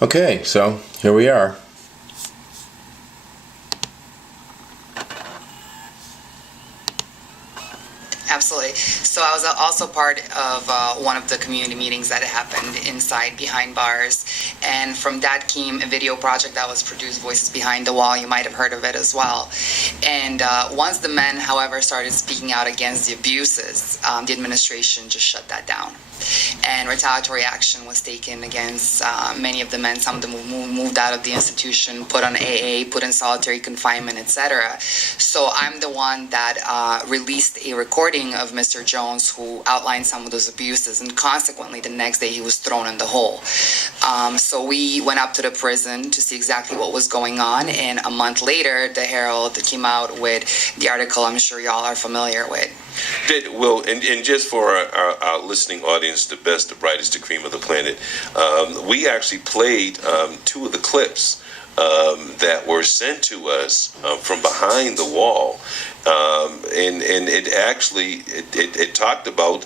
Okay, so here we are. Absolutely. So I was also part of one of the community meetings that happened inside behind bars. And from that came a video project that was produced, Voices Behind the Wall. You might have heard of it as well. And once the men, however, started speaking out against the abuses, the administration just shut that down. And retaliatory action was taken against many of the men. Some of them moved out of the institution, put on AA, put in solitary confinement, etc. So I'm the one that released a recording of Mr. Jones who outlined some of those abuses, and consequently the next day he was thrown in the hole. So we went up to the prison to see exactly what was going on, and a month later the Herald came out with the article I'm sure y'all are familiar with. And just for our listening audience, the best, the brightest, the cream of the planet, we actually played two of the clips that were sent to us from behind the wall, and it actually it talked about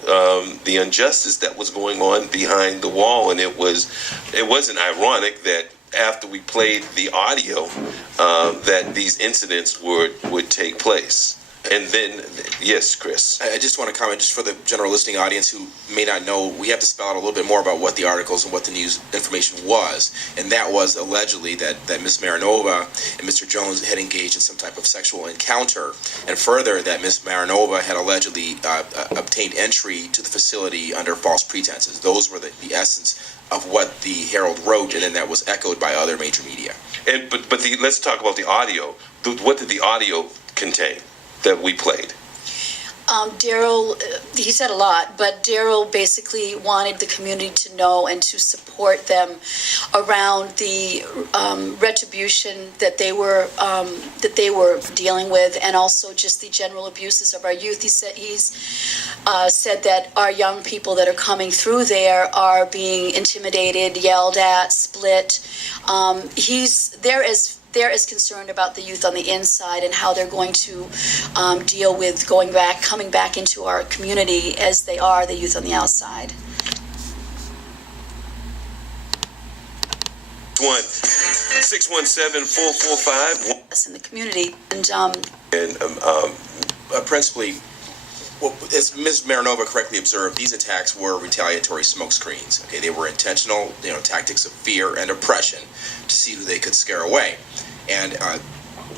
the injustice that was going on behind the wall, and it wasn't ironic that after we played the audio that these incidents would take place. And then, yes, Chris. I just want to comment, just for the general listening audience who may not know, we have to spell out a little bit more about what the articles and what the news information was. And that was allegedly that Ms. Marinova and Mr. Jones had engaged in some type of sexual encounter. And further, that Ms. Marinova had allegedly obtained entry to the facility under false pretenses. Those were the essence of what the Herald wrote, and then that was echoed by other major media. But let's talk about the audio. What did the audio contain that we played? Daryl, he said a lot, but Daryl basically wanted the community to know and to support them around the retribution that they were dealing with, and also just the general abuses of our youth. He's said that our young people that are coming through there are being intimidated, yelled at, split. They're as concerned about the youth on the inside and how they're going to deal with coming back into our community as they are the youth on the outside. 617-445. In the community, and principally, well, as Ms. Marinova correctly observed, these attacks were retaliatory smokescreens. Okay, they were intentional, tactics of fear and oppression to see who they could scare away. And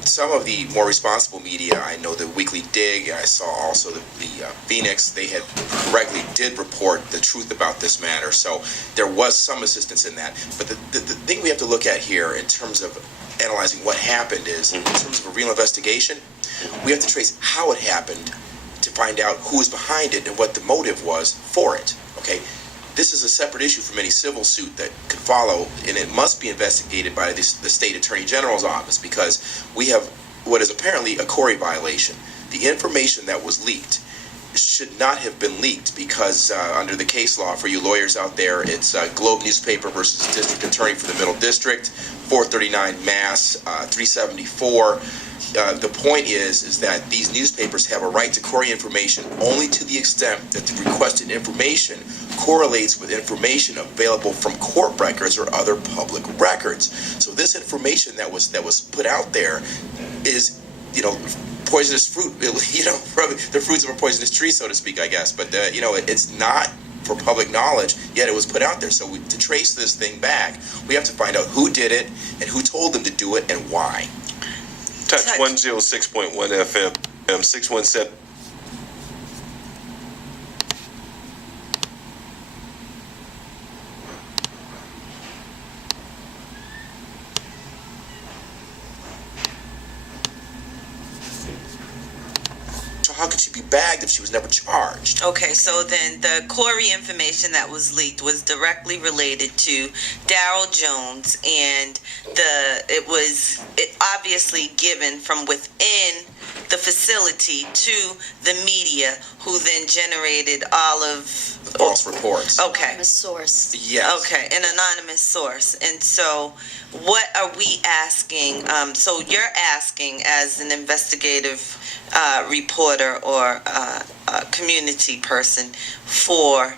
some of the more responsible media, I know the Weekly Dig, I saw also the Phoenix, they correctly did report the truth about this matter. So there was some assistance in that. But the thing we have to look at here in terms of analyzing what happened is, in terms of a real investigation, we have to trace how it happened to find out who was behind it and what the motive was for it. Okay, this is a separate issue from any civil suit that could follow, and it must be investigated by the State Attorney General's office, because we have what is apparently a CORI violation. The information that was leaked should not have been leaked, because under the case law, for you lawyers out there, it's Globe newspaper versus District Attorney for the Middle District, 439 Mass 374. The point is that these newspapers have a right to CORI information only to the extent that the requested information correlates with information available from court records or other public records. So this information that was put out there is, poisonous fruit. The fruits of a poisonous tree, so to speak, I guess. But it's not for public knowledge, yet it was put out there. So to trace this thing back, we have to find out who did it and who told them to do it and why. Touch 106.1 FM, 617. So how could she be bagged if she was never charged? Okay, so then the CORI information that was leaked was directly related to Daryl Jones, and it obviously given from within the facility to the media, who then generated all of The false reports. Okay. Anonymous source. Yes. Okay, an anonymous source. And so what are we asking? So you're asking, as an investigative reporter or community person, for...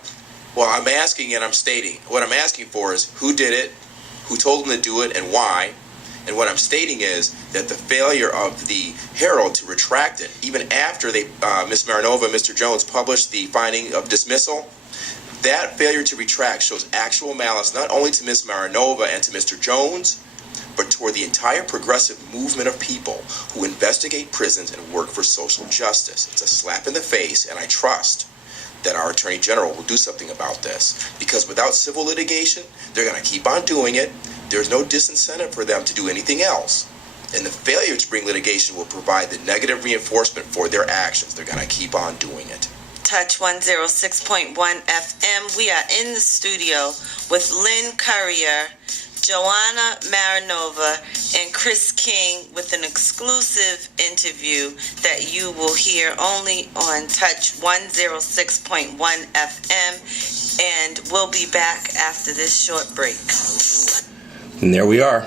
Well, I'm asking and I'm stating. What I'm asking for is who did it, who told them to do it and why. And what I'm stating is that the failure of the Herald to retract it, even after they, Ms. Maranova and Mr. Jones published the finding of dismissal, that failure to retract shows actual malice not only to Ms. Maranova and to Mr. Jones, but toward the entire progressive movement of people who investigate prisons and work for social justice. It's a slap in the face, and I trust that our Attorney General will do something about this, because without civil litigation, they're going to keep on doing it. There's no disincentive for them to do anything else. And the failure to bring litigation will provide the negative reinforcement for their actions. They're going to keep on doing it. Touch 106.1 FM. We are in the studio with Lynn Currier, Joanna Maranova, and Chris King with an exclusive interview that you will hear only on Touch 106.1 FM. And we'll be back after this short break. And there we are.